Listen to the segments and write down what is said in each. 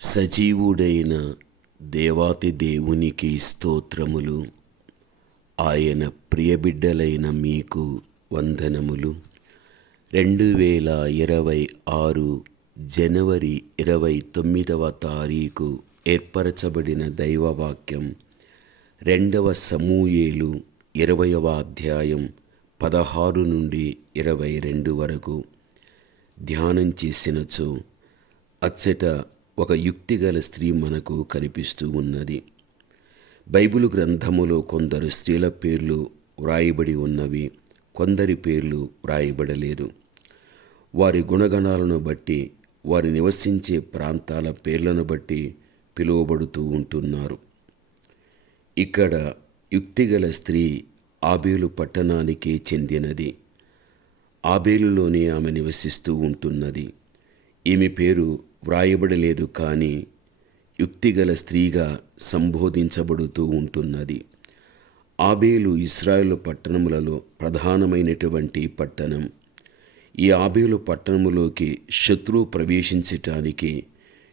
సజీవుడైన దేవాతి దేవునికి స్తోత్రములు. ఆయన ప్రియబిడ్డలైన మీకు వందనములు. రెండు వేల ఇరవై ఆరు జనవరి ఇరవై తొమ్మిదవ తారీఖు ఏర్పరచబడిన దైవవాక్యం రెండవ సమూయేలు ఇరవయవ అధ్యాయం పదహారు నుండి ఇరవై రెండు వరకు ధ్యానం చేసినచో అచ్చట ఒక యుక్తిగల స్త్రీ మనకు కనిపిస్తూ ఉన్నది. బైబిల్ గ్రంథములో కొందరు స్త్రీల పేర్లు వ్రాయబడి ఉన్నవి కొందరి పేర్లు వ్రాయబడలేదు. వారి గుణగణాలను బట్టి వారి నివసించే ప్రాంతాల పేర్లను బట్టి పిలువబడుతూ ఉంటున్నారు. ఇక్కడ యుక్తిగల స్త్రీ ఆబేలు పట్టణానికి చెందినది. ఆబేలులోనే ఆమె నివసిస్తూ ఉంటున్నది. ఈమె పేరు వ్రాయబడలేదు కానీ యుక్తిగల స్త్రీగా సంబోధించబడుతూ ఉంటున్నది. ఆబేలు ఇస్రాయేల్ పట్టణములలో ప్రధానమైనటువంటి పట్టణం. ఈ ఆబేలు పట్టణములోకి శత్రువు ప్రవేశించటానికి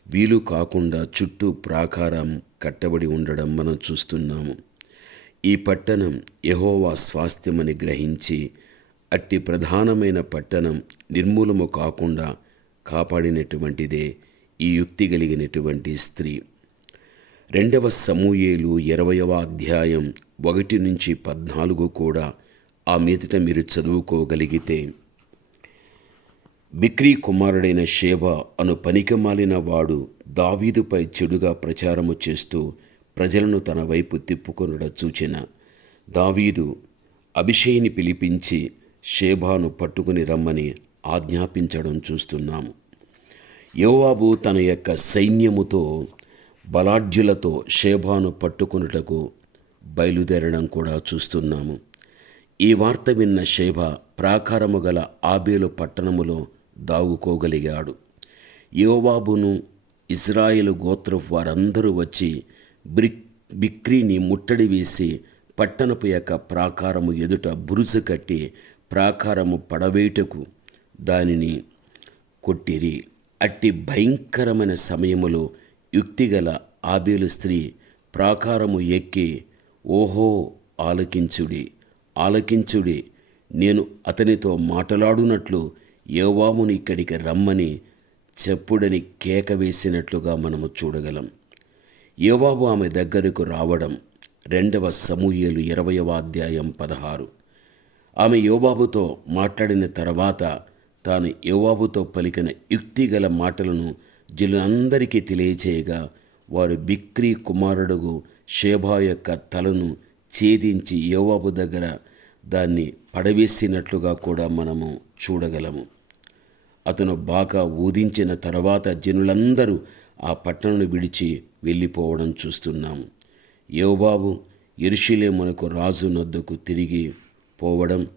వీలు కాకుండా చుట్టూ ప్రాకారం కట్టబడి ఉండడం మనం చూస్తున్నాము. ఈ పట్టణం యహోవా స్వాస్థ్యమని గ్రహించి అట్టి ప్రధానమైన పట్టణం నిర్మూలము కాకుండా కాపాడినటువంటిదే ఈ యుక్తి కలిగినటువంటి స్త్రీ. రెండవ సమూయేలు ఇరవయవ అధ్యాయం ఒకటి నుంచి పద్నాలుగు కూడా ఆ మీదట మీరు చదువుకోగలిగితే బిక్రీ కుమారుడైన షేబ అను పనికిమాలిన వాడు దావీదుపై చెడుగా ప్రచారము చేస్తూ ప్రజలను తన వైపు తిప్పుకొనుట చూచిన. దావీదు అభిషేయిని పిలిపించి షేబాను పట్టుకుని రమ్మని ఆజ్ఞాపించడం చూస్తున్నాము. యోవాబు తన యొక్క సైన్యముతో బలాఢ్యులతో షేబాను పట్టుకొనుటకు బయలుదేరడం కూడా చూస్తున్నాము. ఈ వార్త విన్న షేబ ప్రాకారము గల ఆబేలు పట్టణములో దాగుకోగలిగాడు. యోవాబును ఇజ్రాయిల్ గోత్రపు వారందరూ వచ్చి బ్రిక్ బిక్రీని ముట్టడి వేసి పట్టణపు యొక్క ప్రాకారము ఎదుట బురుజు కట్టి ప్రాకారము పడవేటకు దానిని కొట్టిరి. అట్టి భయంకరమైన సమయములో యుక్తిగల ఆబేలు స్త్రీ ప్రాకారము ఎక్కి ఓహో ఆలకించుడి. ఆలకించుడి. నేను అతనితో మాట్లాడునట్లు యోవామును ఇక్కడికి రమ్మని చెప్పుడని కేక వేసినట్లుగా మనము చూడగలం. యోవాబు ఆమె దగ్గరకు రావడం రెండవ సమూహేలు ఇరవయవ అధ్యాయం పదహారు. ఆమె యోబాబుతో మాట్లాడిన తర్వాత తాను యోవాబుతో పలికిన యుక్తిగల మాటలను జనులందరికీ తెలియచేయగా వారు బిక్రీ కుమారుడుగు షేభా యొక్క తలను ఛేదించి యోవాబు దగ్గర దాన్ని పడవేసినట్లుగా కూడా మనము చూడగలము. అతను బాగా ఊదించిన తర్వాత జనులందరూ ఆ పట్టణను విడిచి వెళ్ళిపోవడం చూస్తున్నాము. యోబాబు ఎరుషులేమునకు రాజు నద్దుకు తిరిగి పోవడం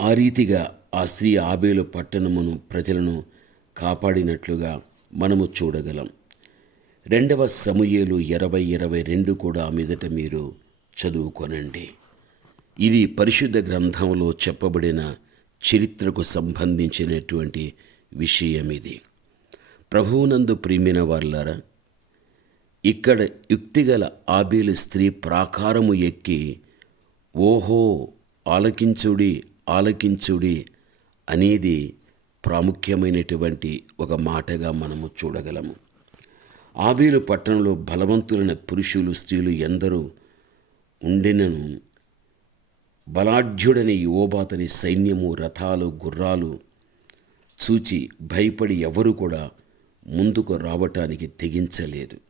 ఆ రీతిగా ఆ స్త్రీ ఆబేలు పట్టణమును ప్రజలను కాపాడినట్లుగా మనము చూడగలం. రెండవ సమూయేలు ఇరవై ఇరవై రెండు కూడా మీదట మీరు చదువుకొనండి. ఇది పరిశుద్ధ గ్రంథంలో చెప్పబడిన చరిత్రకు సంబంధించినటువంటి విషయం ఇది. ప్రభువునందు ప్రియమైన వాళ్ళారా ఇక్కడ యుక్తిగల ఆబేలు స్త్రీ ప్రాకారము ఎక్కి ఓహో ఆలకించుడి ఆలకించుడి అనేది ప్రాముఖ్యమైనటువంటి ఒక మాటగా మనము చూడగలము. ఆబేలు పట్టణంలో బలవంతులైన పురుషులు స్త్రీలు ఎందరూ ఉండినను బలాఢ్యుడని యువబాతని సైన్యము రథాలు గుర్రాలు చూచి భయపడి ఎవరు కూడా ముందుకు రావటానికి తెగించలేదు.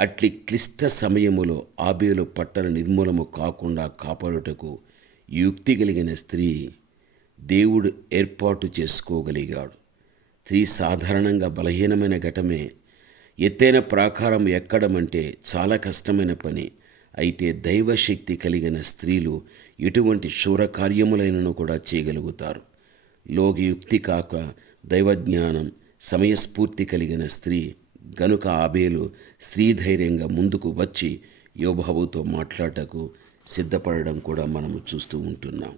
అట్లి క్లిష్ట సమయములో ఆబేలు పట్టణ నిర్మూలము కాకుండా కాపాడుటకు యుక్తి కలిగిన స్త్రీ దేవుడు ఏర్పాటు చేసుకోగలిగాడు. స్త్రీ సాధారణంగా బలహీనమైన ఘటమే. ఎత్తైన ప్రాకారం ఎక్కడం అంటే చాలా కష్టమైన పని. అయితే దైవశక్తి కలిగిన స్త్రీలు ఎటువంటి శూరకార్యములైనను కూడా చేయగలుగుతారు. లోకయుక్తి కాక దైవజ్ఞానం సమయస్ఫూర్తి కలిగిన స్త్రీ గనుక ఆబేలు స్త్రీ ధైర్యంగా ముందుకు వచ్చి యోబాబుతో మాట్లాడటకు సిద్ధపడడం కూడా మనము చూస్తూ ఉంటున్నాం.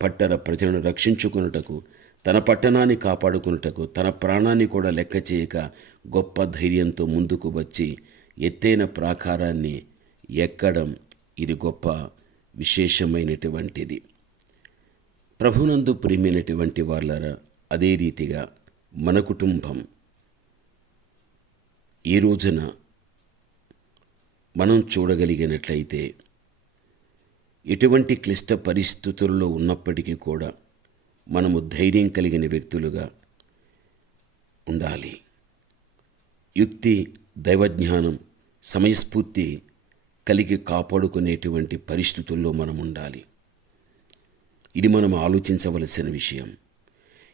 పట్టణ ప్రజలను రక్షించుకొనుటకు తన పట్టణాన్ని కాపాడుకున్నటకు తన ప్రాణాన్ని కూడా లెక్క చేయక గొప్ప ధైర్యంతో ముందుకు వచ్చి ఎత్తైన ప్రాకారాన్ని ఎక్కడం ఇది గొప్ప విశేషమైనటువంటిది. ప్రభునందు ప్రియమైనటువంటి వాళ్ళరా అదే రీతిగా మన కుటుంబం ఈ రోజున మనం చూడగలిగినట్లయితే ఎటువంటి క్లిష్ట పరిస్థితుల్లో ఉన్నప్పటికీ కూడా మనము ధైర్యం కలిగిన వ్యక్తులుగా ఉండాలి. యుక్తి దైవజ్ఞానం సమయస్ఫూర్తి కలిగి కాపాడుకునేటువంటి పరిస్థితుల్లో మనం ఉండాలి. ఇది మనం ఆలోచించవలసిన విషయం.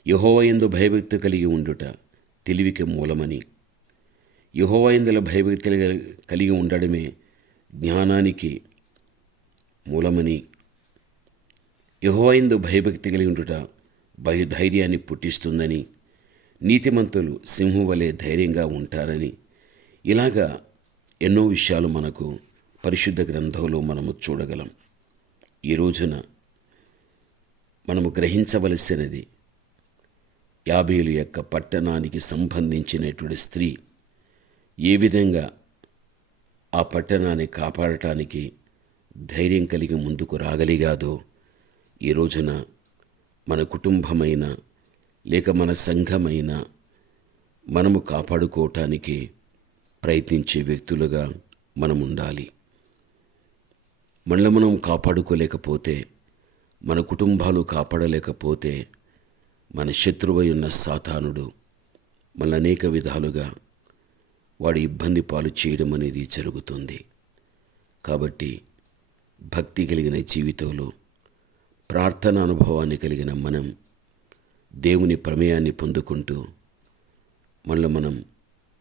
యహోవయందు భయభక్తి కలిగి ఉండుట తెలివికి మూలమని. యహోవయందుల భయభక్తి కలిగి ఉండడమే జ్ఞానానికి మూలమని యహోవైందు భయభక్తి కలిగి ఉండుట భయధైర్యాన్ని పుట్టిస్తుందని నీతిమంతులు సింహం వలె ధైర్యంగా ఉంటారని. ఇలాగా ఎన్నో విషయాలు మనకు పరిశుద్ధ గ్రంథంలో మనము చూడగలం. ఈ రోజున మనము గ్రహించవలసినది యాభేలు యొక్క పట్టణానికి సంబంధించినటువంటి స్త్రీ ఏ విధంగా ఆ పట్టణాన్ని కాపాడటానికి ధైర్యం కలిగి ముందుకు రాగలిగాదో ఈ రోజున మన కుటుంబమైన లేక మన సంఘమైన మనము కాపాడుకోవటానికి ప్రయత్నించే వ్యక్తులుగా మనం ఉండాలి మనల్ని మనం కాపాడుకోలేకపోతే మన కుటుంబాలు కాపాడలేకపోతే మన శత్రువై ఉన్న సాతానుడు మన అనేక విధాలుగా వాడి ఇబ్బంది పాలు చేయడం అనేది జరుగుతుంది. కాబట్టి భక్తి కలిగిన జీవితంలో ప్రార్థన అనుభవాన్ని కలిగిన మనం దేవుని ప్రమేయాన్ని పొందుకుంటూ మళ్ళీ మనం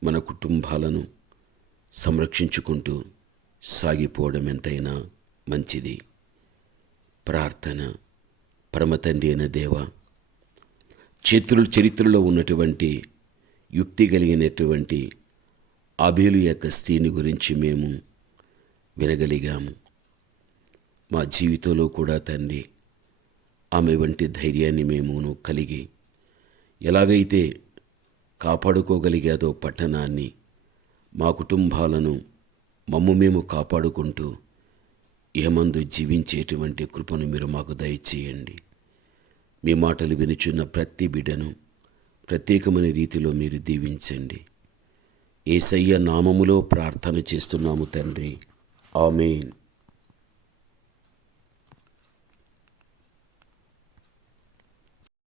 మన కుటుంబాలను సంరక్షించుకుంటూ సాగిపోవడం ఎంతైనా మంచిది. ప్రార్థన పరమతండ్రి అయిన దేవ చేతులు చరిత్రలో ఉన్నటువంటి యుక్తి కలిగినటువంటి అభిలు యొక్క స్త్రీని గురించి మేము వినగలిగాము. మా జీవితంలో కూడా తండ్రి ఆమె వంటి ధైర్యాన్ని మేమును కలిగి ఎలాగైతే కాపాడుకోగలిగాదో పట్టణాన్ని మా కుటుంబాలను మమ్ము మేము కాపాడుకుంటూ ఏమందు జీవించేటువంటి కృపను మీరు మాకు దయచేయండి. మీ మాటలు వినుచున్న ప్రతి బిడ్డను ప్రత్యేకమైన రీతిలో మీరు దీవించండి. ఏసయ్య నామములో ప్రార్థన చేస్తున్నాము తండ్రి. ఆమెన్.